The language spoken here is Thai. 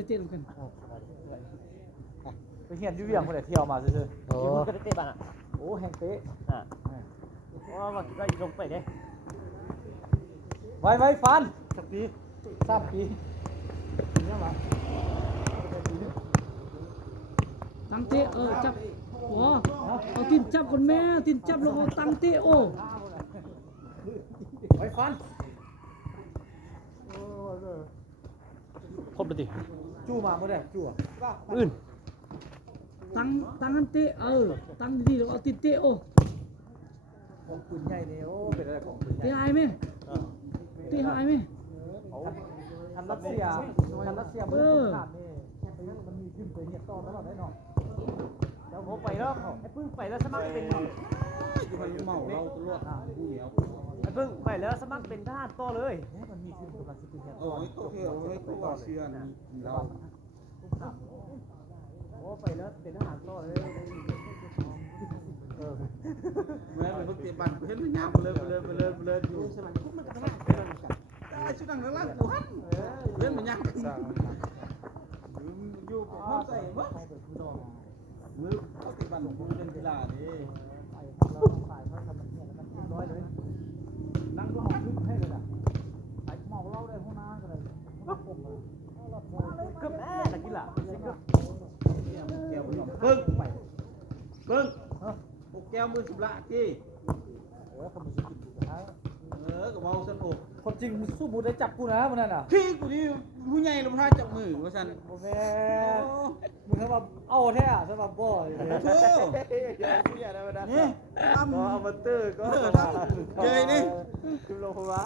ได้เตะกัน ไปเฮียนอยู่เวียงคนเที่ยวมาซื่อ โอ้ อยู่ก็ได้เตะบ้านอ่ะ ๆโอ้แห่งเตะ ว่าก็ลงไปเด้ ไว้ฟันสักปี3 ปีเนี่ยมา ตั้งเตะจับหัวเอาตีนจับคนแม่ตีนจับแล้วก็ตั้งเตะโอ้ ไว้ฟัน ครบเลยดิ จู่มาเมื่อไหร่จู่อ่ะ อื่น ตั้งอันเตะตั้งดีๆแล้วเอาตีนเตะโอ้ ของปืนใหญ่นี่โอ้เป็นอะไรของปืนใหญ่ เตะหายไหมเตะหายไหม ทันรัสเซียเมื่อสงครามนี่มันมีขึ้นไปเฮียต่อตลอดได้เนาะ แล้วผมไปแล้วไอ้พึ่งไปแล้วสมัครเป็น เมาเราตลอดผู้เหนียว ไอ้พึ่งไปแล้วสมัครเป็นทหารต่อเลย มันมีขึ้นกำลังสิเป็นเฮีย โอ้ยโอเคโอ้ยกูว่าเชื่อนะเรา โอ้ไปแล้วเป็นทหารต่อเลย แม้เป็นพวกเตะบันเห็นมันยาวเลยอยู่ใช่ไหมพวกมันก็ต้องได้ชุดนั่งล่างกูหันเล่นมันยาวอยู่กับห้องใส่บ่มือเขาเตะบันของคุณเป็นกีฬาดิ นั่งก็มองขึ้นให้เลยอ่ะไอ้เมาเล่าได้ห้องน้ำกันเลยผมเลย เกือบนักกีฬา เบิ้งเบิ้งปกแก้วมือสุระที่ เขาไม่ใช่กินกูนะ กับเมาสนุก คนจริงมึงสู้บุได้จับกูนะมันนั่นอ่ะ พี่กูนี่ผู้ใหญ่ลงท้ายจับมือว่าฉัน โอ้แม่มึงเขาแบบเอาแท้อะสำหรับบ่อย โธ่ นี่อะไรมาดัน นี่ทำ ก็เอามาเตอร์ก็ เจยนี่ คือโลภะ